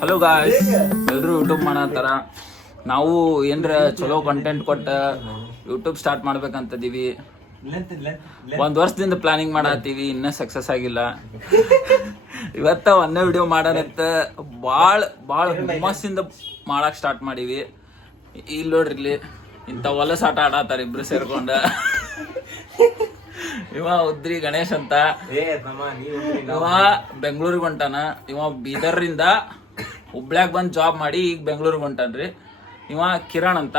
Hello guys, ಎಲ್ರು YouTube ಮಾಡತ್ತಾರ. ನಾವು ಏನ್ರ ಚಲೋ ಕಂಟೆಂಟ್ ಕೊಟ್ಟ ಯೂಟ್ಯೂಬ್ ಸ್ಟಾರ್ಟ್ ಮಾಡ್ಬೇಕಂತದೀವಿ. 1 ವರ್ಷದಿಂದ ಪ್ಲಾನಿಂಗ್ ಮಾಡತ್ತೀವಿ, ಇನ್ನ ಸಕ್ಸಸ್ ಆಗಿಲ್ಲ. ಇವತ್ತ ಒಂದೇ ವಿಡಿಯೋ ಮಾಡೋಣಂತ ಭಾಳ ಹುಮ್ಮಸ್ಸಿಂದ ಮಾಡಕ್ ಸ್ಟಾರ್ಟ್ ಮಾಡೀವಿ. ಇಲ್ಲಿ ನೋಡ್ರಿ, ಇಂಥ ಹೊಲಸ ಆಟ ಆಡತ್ತಾರ ಇಬ್ರು ಸೇರ್ಕೊಂಡ. ಇವ ಉದ್ರಿ ಗಣೇಶ್ ಅಂತ, ಇವ ಬೆಂಗಳೂರಿಗೆ ಹೊಂಟಾನ. ಇವ ಬೀದರ್ರಿಂದ ಹುಬ್ಳ್ಯಾಗ ಬಂದ್ ಜಾಬ್ ಮಾಡಿ ಈಗ ಬೆಂಗಳೂರಿಗೆ ಹೊಂಟಾನ್ರಿ. ಇವ ಕಿರಣ್ ಅಂತ,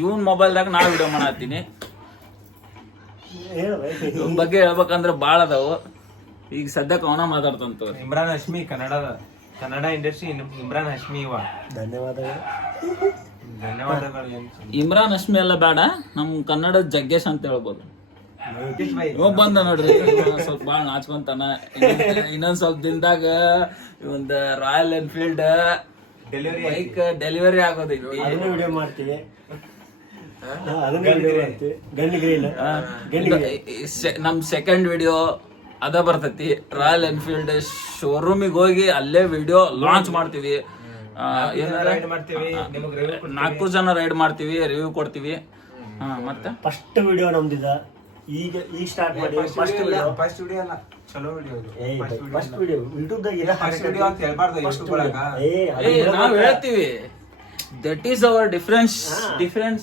ಇವನ್ ಮೊಬೈಲ್ದಾಗ ನಾ ವಿಡಿಯೋ ಮಾಡತ್ತೀನಿ. ಇವನ್ ಬಗ್ಗೆ ಹೇಳ್ಬೇಕಂದ್ರೆ ಬಾಳ ಅದಾವು. ಈಗ ಸದ್ಯಕ್ಕೆ ಅವನ ಮಾತಾಡ್ತಂತ. ಇಮ್ರಾನ್ ಹಶ್ಮಿ, ಕನ್ನಡ ಇಂಡಸ್ಟ್ರಿ ಇಮ್ರಾನ್ ಹಶ್ಮಿ. ಇವ ಧನ್ಯವಾದಗಳು. ಇಮ್ರಾನ್ ಹಶ್ಮಿ ಎಲ್ಲ ಬೇಡ, ನಮ್ ಕನ್ನಡ ಜಗ್ಗೇಶ್ ಅಂತ ಹೇಳ್ಬೋದು. ಇವ ಬಂದ ನೋಡ್ರಿ, ಸ್ವಲ್ಪ ಬಾಳ ನಾಚ್ಕೊಂತಾನ. ಇನ್ನೊಂದ್ ಸ್ವಲ್ಪ ದಿನದಾಗ ಒಂದು ರಾಯಲ್ ಎನ್ಫೀಲ್ಡ್ ಬೈಕ್ ಡೆಲಿವರಿ ಆಗೋದೈತಿ. ವಿಡಿಯೋ ಮಾಡ್ತೀವಿ. ನಮ್ ಸೆಕೆಂಡ್ ವಿಡಿಯೋ ಅದ ಬರ್ತೈತಿ. ರಾಯಲ್ ಎನ್ಫೀಲ್ಡ್ ಶೋರೂಮಿಗೆ ಹೋಗಿ ಅಲ್ಲೇ ವಿಡಿಯೋ ಲಾಂಚ್ ಮಾಡ್ತೀವಿ. 4 ಜನ ರೈಡ್ ಮಾಡ್ತೀವಿ, ರಿವ್ಯೂ ಕೊಡ್ತೀವಿ. ಮತ್ತೆ ಫಸ್ಟ್ ವಿಡಿಯೋ ನಮ್ದಿದ. ಈಗ ಸ್ಟಾರ್ಟ್ ಮಾಡಿ ಫಸ್ಟ್ ವಿಡಿಯೋ ಅಲ್ಲ, ಚಲೋ ವಿಡಿಯೋ. ಫಸ್ಟ್ ವಿಡಿಯೋ ಯೂಟ್ಯೂಬ್ದಾಗ ಫಸ್ಟ್ ವಿಡಿಯೋ ಅಂತ ಹೇಳ್ಬಾರ್ದು. ಯೂಟ್ಯೂಬ್ ಒಳಗ ನಾವ್ ಹೇಳ್ತೀವಿ, that is our different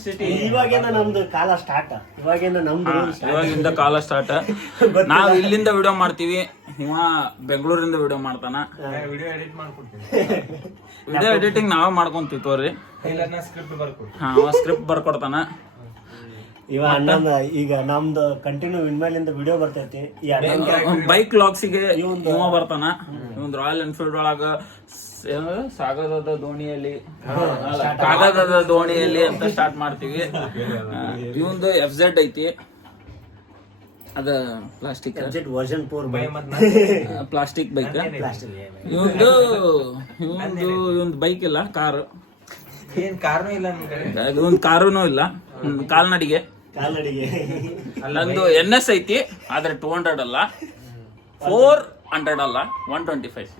city. ಇವಾಗಿಂದ ನಮ್ದು ಕಾಲ ಸ್ಟಾರ್ಟ್. ಇವಾಗಿಂದ ಕಾಲ ಸ್ಟಾರ್ಟ್. ನಾವ್ ಇಲ್ಲಿಂದ ವಿಡಿಯೋ ಮಾಡ್ತೀವಿ, ಇವ ಬೆಂಗಳೂರಿಂದ ವಿಡಿಯೋ ಮಾಡ್ತಾನ. ವಿಡಿಯೋ ಎಡಿಟ್ ಮಾಡ್ಕೊಡ್ತೀನಿ. ವಿಡಿಯೋ ಎಡಿಟಿಂಗ್ ನಾವೇ ಮಾಡ್ಕೊಂತೀವಿ ತೋರಿ. ಸ್ಕ್ರಿಪ್ಟ್ ಬರ್ಕೊಡ್ತಾನ. ಇವ ಅಣ್ಣಂದ ಈಗ ನಮ್ದು ಕಂಟಿನ್ಯೂ ಇನ್ಮೇಲಿಂದ ವಿಡಿಯೋ ಬರ್ತೈತಿ. ಬೈಕ್ ಲಾಗ್ಸಿಗೆ ಇವ ಬರ್ತಾನ. ಇವಂದ್ ರಾಯಲ್ ಎನ್ಫೀಲ್ಡ್ ಒಳಗ ಕಾಗದದ ದೋಣಿಯಲ್ಲಿ ಅಂತ ಸ್ಟಾರ್ಟ್ ಮಾಡ್ತೀವಿ. ಇವಂದು FZ ಐತಿ, ಅದ ಪ್ಲಾಸ್ಟಿಕ್ ವರ್ಷನ್ 4 ಪ್ಲಾಸ್ಟಿಕ್ ಬೈಕ್. ಇವಂದು ಬೈಕ್ ಇಲ್ಲ, ಕಾರು. ಏನ್ ಕಾರಣೂ ಇಲ್ಲ ನಿಮ್ ಕಡೆ? ಒಂದು ಕಾರುನೂ ಇಲ್ಲ, ಕಾಲ್ನಡಿಗೆ. ನಂದು NS ಐತಿ, ಆದ್ರೆ 200 ಅಲ್ಲ, 400 ಅಲ್ಲ, 125cc.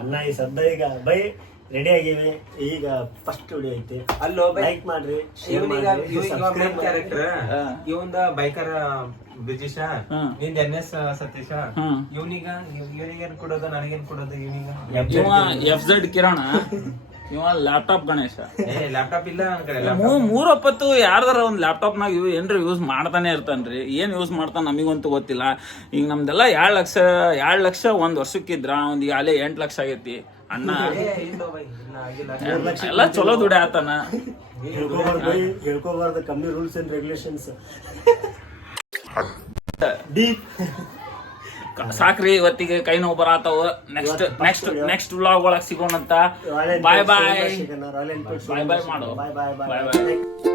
ಅಲ್ಲ, ಈ ಸದ್ಯ ಈಗ ಬೈ ರೆಡಿ ಆಗಿವೆ. ಈಗ ಫಸ್ಟ್ ವಿಡಿಯೋ ಐತಿ. ಅಲ್ಲೋ ಲೈಕ್ ಮಾಡ್ರಿ, ಶೇರ್ ಇವಂದ ಬೈಕರ್ ಬ್ರಿಜೇಶ, ನಿಂದ NS ಸತೀಶ. ಇವನಿಗೇನ್ ಕೊಡೋದು, ನನಗೇನ್ ಕೊಡೋದು? ಇವ FZ ಕಿರಣ, ಇವ ಲ್ಯಾಪ್ಟಾಪ್ ಗಣೇಶ. ಲ್ಯಾಪ್ಟಾಪ್ ಇಲ್ಲ ನನ್ ಕಡೆ. 3 ಯಾರ್ದಾರ ಒಂದ್ ಲ್ಯಾಪ್ಟಾಪ್ ನಾಗ ಏನ್ರ ಯೂಸ್ ಮಾಡ್ತಾನೆ ಇರ್ತಾನ್ರಿ. ಏನ್ ಯೂಸ್ ಮಾಡ್ತಾನ ನಮಗಂತೂ ಗೊತ್ತಿಲ್ಲ. ಈಗ ನಮ್ದೆಲ್ಲ 2 ಲಕ್ಷ 1 ವರ್ಷಕ್ಕಿದ್ರ, ಒಂದ್ ಈಗ ಅಲ್ಲೇ 8 ಲಕ್ಷ ಆಗೈತಿ. ಅಣ್ಣ ಎಲ್ಲ ಚಲೋ ದುಡ್ಡು ಆತನ. ಹೇಳ್ಕೋಬಾರ್ದು, ಕಂಪ್ನಿ ರೂಲ್ಸ್ ಅಂಡ್ ರೆಗ್ಯುಲೇಷನ್ಸ್. ಸಾಕ್ರಿ, ಇವತ್ತಿಗೆ ಕೈ ನೋವು ಬರತ್ತಾವ. ನೆಕ್ಸ್ಟ್ ವ್ಲಾಗ್ ಒಳಗ್ ಸಿಗೋಣಂತ. ಬಾಯ್ ಬಾಯ್. ರಾಯಲ್ ಎನ್ಫೀಲ್ಡ್ ಬಾಯ್ ಬಾಯ್ ಮಾಡು. ಬಾಯ್ ಬಾಯ್ ಬಾಯ್.